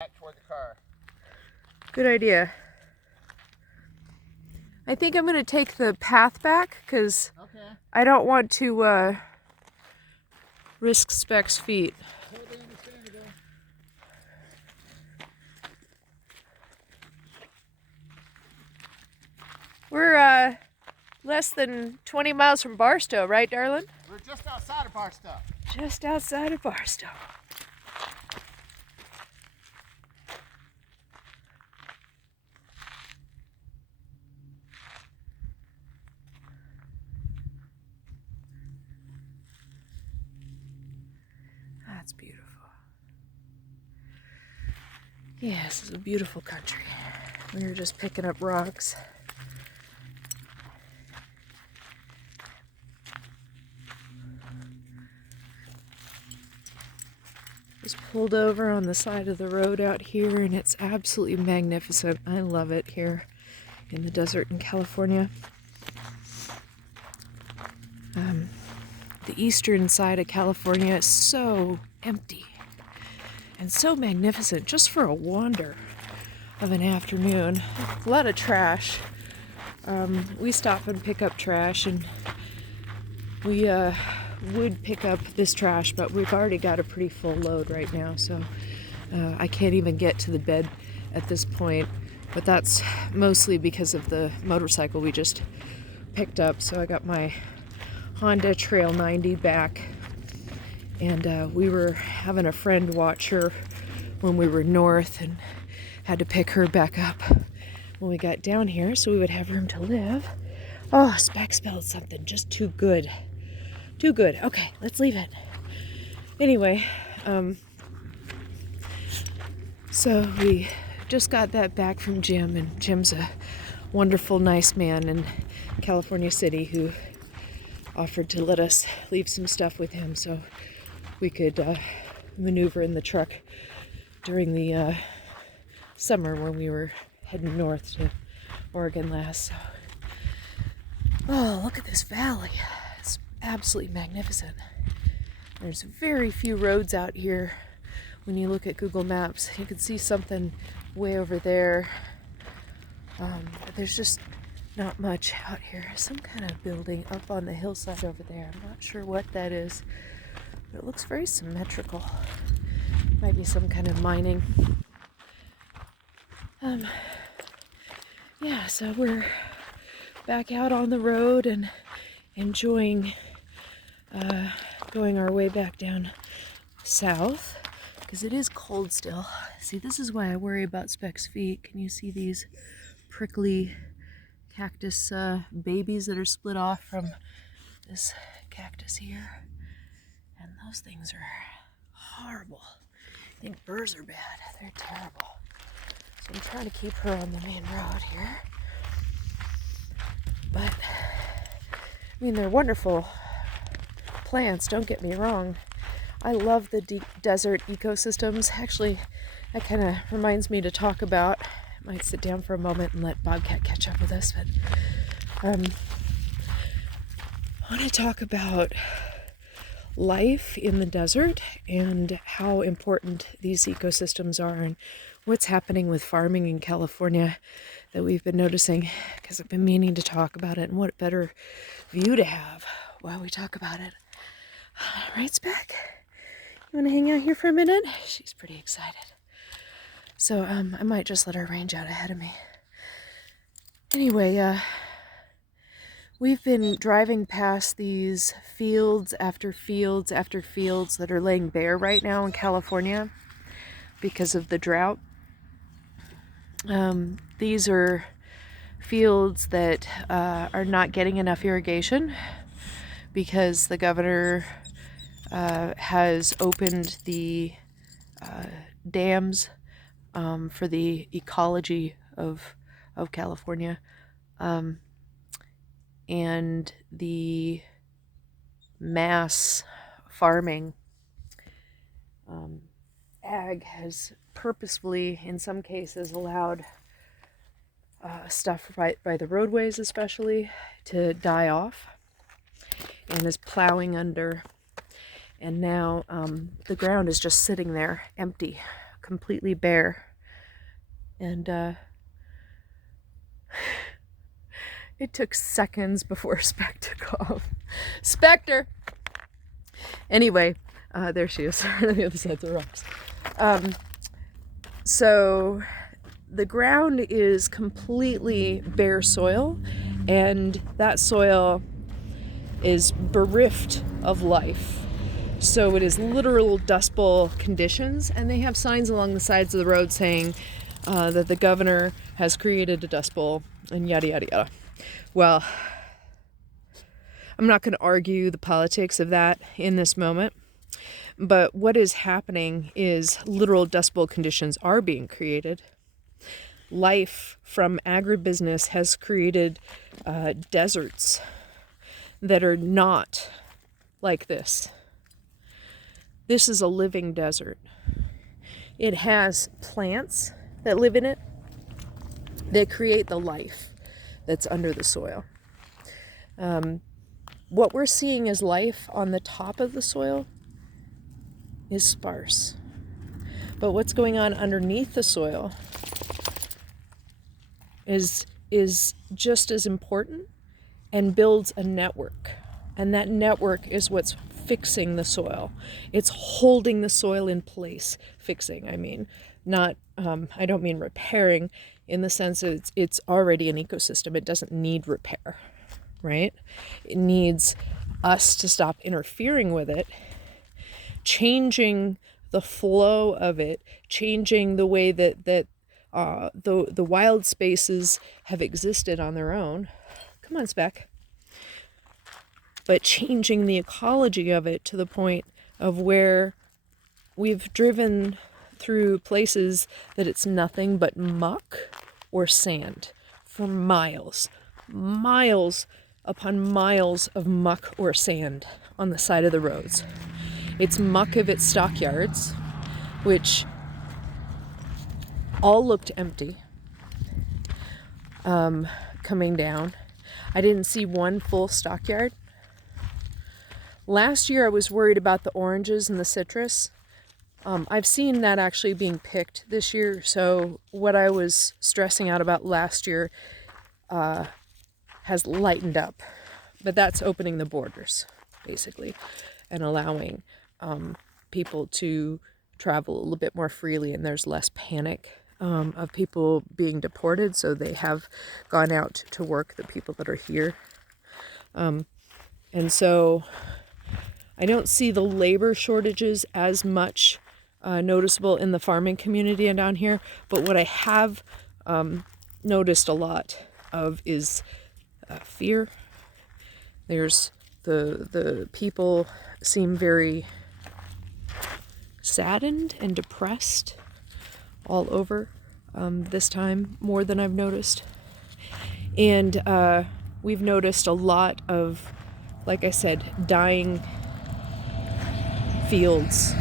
Back toward the car. Good idea. I think I'm going to take the path back because I don't want to risk Speck's feet. Totally understandable. We're less than 20 miles from Barstow, right, darling? We're just outside of Barstow. Just outside of Barstow. That's beautiful. Yeah, this is a beautiful country. We were just picking up rocks. Just pulled over on the side of the road out here, and it's absolutely magnificent. I love it here in the desert in California. The eastern side of California is so empty and so magnificent just for a wander of an afternoon. A lot of trash. We stop and pick up trash, and we would pick up this trash, but we've already got a pretty full load right now, so I can't even get to the bed at this point. But that's mostly because of the motorcycle we just picked up. So I got my Honda Trail 90 back, and we were having a friend watch her when we were north and had to pick her back up when we got down here so we would have room to live. Oh, Speck spelled something just too good. Too good. Okay, let's leave it. Anyway, so we just got that back from Jim, and Jim's a wonderful, nice man in California City who offered to let us leave some stuff with him so we could maneuver in the truck during the summer when we were heading north to Oregon last. So, oh, look at this valley. It's absolutely magnificent. There's very few roads out here. When you look at Google Maps, you can see something way over there. But there's just not much out here. Some kind of building up on the hillside over there. I'm not sure what that is, but it looks very symmetrical. Might be some kind of mining. Yeah, so we're back out on the road and enjoying going our way back down south because it is cold still. See, this is why I worry about Speck's feet. Can you see these prickly cactus babies that are split off from this cactus here? And those things are horrible. I think burrs are bad. They're terrible. So I'm trying to keep her on the main road here. But, I mean, they're wonderful plants, don't get me wrong. I love the desert ecosystems. Actually, that kind of reminds me to talk about. I might sit down for a moment and let Bobcat catch up with us, but I want to talk about life in the desert and how important these ecosystems are and what's happening with farming in California that we've been noticing, because I've been meaning to talk about it, and what better view to have while we talk about it. Right, Speck? You want to hang out here for a minute? She's pretty excited. So I might just let her range out ahead of me. Anyway, we've been driving past these fields after fields after fields that are laying bare right now in California because of the drought. These are fields that are not getting enough irrigation because the governor has opened the dams for the ecology of California, and the mass farming. Ag has purposefully, in some cases, allowed stuff right by the roadways especially to die off and is plowing under. And now the ground is just sitting there empty, completely bare. And it took seconds before Spectre called. Spectre! Anyway, there she is on the other side of the rocks. So the ground is completely bare soil, and that soil is bereft of life. So it is literal Dust Bowl conditions, and they have signs along the sides of the road saying that the governor has created a Dust Bowl and yada yada yada. Well, I'm not going to argue the politics of that in this moment, but what is happening is literal Dust Bowl conditions are being created. Life from agribusiness has created deserts that are not like this. This is a living desert. It has plants that live in it that create the life that's under the soil. What we're seeing as life on the top of the soil is sparse. But what's going on underneath the soil is just as important and builds a network. And that network is what's fixing the soil. It's holding the soil in place. Fixing, I mean. Not, I don't mean repairing in the sense that it's already an ecosystem. It doesn't need repair, right? It needs us to stop interfering with it, changing the flow of it, changing the way that the wild spaces have existed on their own. Come on, Speck. But changing the ecology of it to the point of where we've driven through places that it's nothing but muck or sand for miles. Miles upon miles of muck or sand on the side of the roads. It's muck of its stockyards, which all looked empty coming down. I didn't see one full stockyard. Last year I was worried about the oranges and the citrus. I've seen that actually being picked this year, so what I was stressing out about last year has lightened up. But that's opening the borders, basically, and allowing people to travel a little bit more freely, and there's less panic of people being deported, so they have gone out to work, the people that are here. And so I don't see the labor shortages as much noticeable in the farming community and down here, but what I have noticed a lot of is fear. There's the people seem very saddened and depressed all over this time, more than I've noticed. And we've noticed a lot of, like I said, dying fields,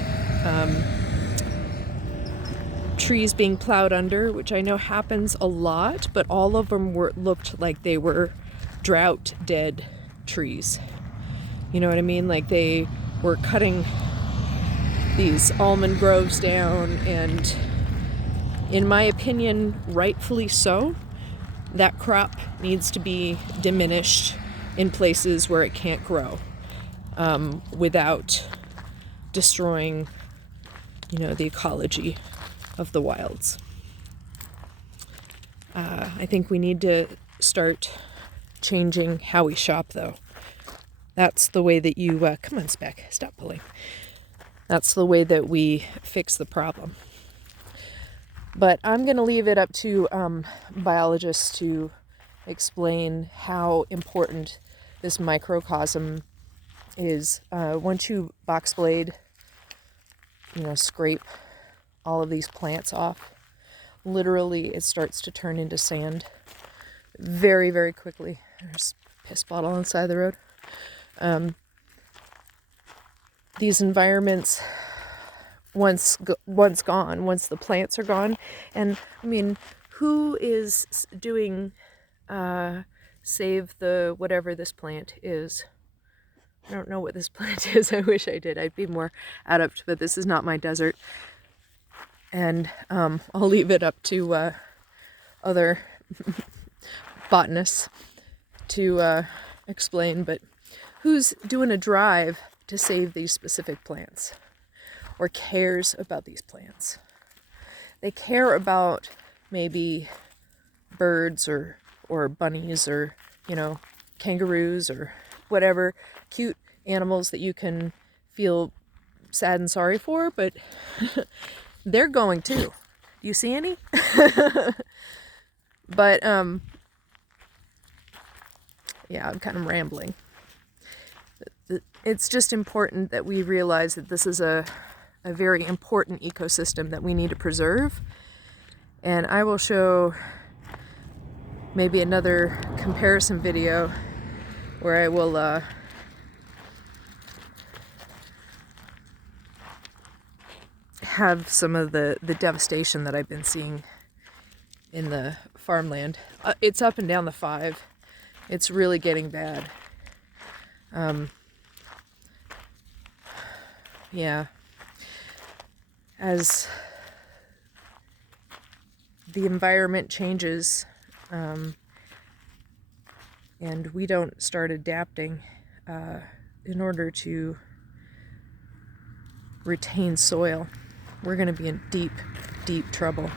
trees being plowed under, which I know happens a lot, but all of them looked like they were drought dead trees. You know what I mean? Like they were cutting these almond groves down, and in my opinion, rightfully so, that crop needs to be diminished in places where it can't grow without destroying, the ecology of the wilds. I think we need to start changing how we shop, though. That's the way that you, come on, Speck, stop pulling. That's the way that we fix the problem. But I'm going to leave it up to biologists to explain how important this microcosm is. Once you box blade, scrape all of these plants off, literally it starts to turn into sand very, very quickly. There's a piss bottle on the side of the road. These environments, once gone, once the plants are gone, and I mean, who is doing save the whatever this plant is? I don't know what this plant is. I wish I did. I'd be more adept, but this is not my desert. And I'll leave it up to other botanists to explain, but who's doing a drive to save these specific plants or cares about these plants? They care about maybe birds or bunnies or, you know, kangaroos or whatever cute animals that you can feel sad and sorry for, but they're going too. Do you see any? But yeah, I'm kind of rambling. It's just important that we realize that this is a very important ecosystem that we need to preserve. And I will show maybe another comparison video where I will have some of the devastation that I've been seeing in the farmland. It's up and down the 5. It's really getting bad. Yeah. As the environment changes, and we don't start adapting in order to retain soil, we're going to be in deep, deep trouble.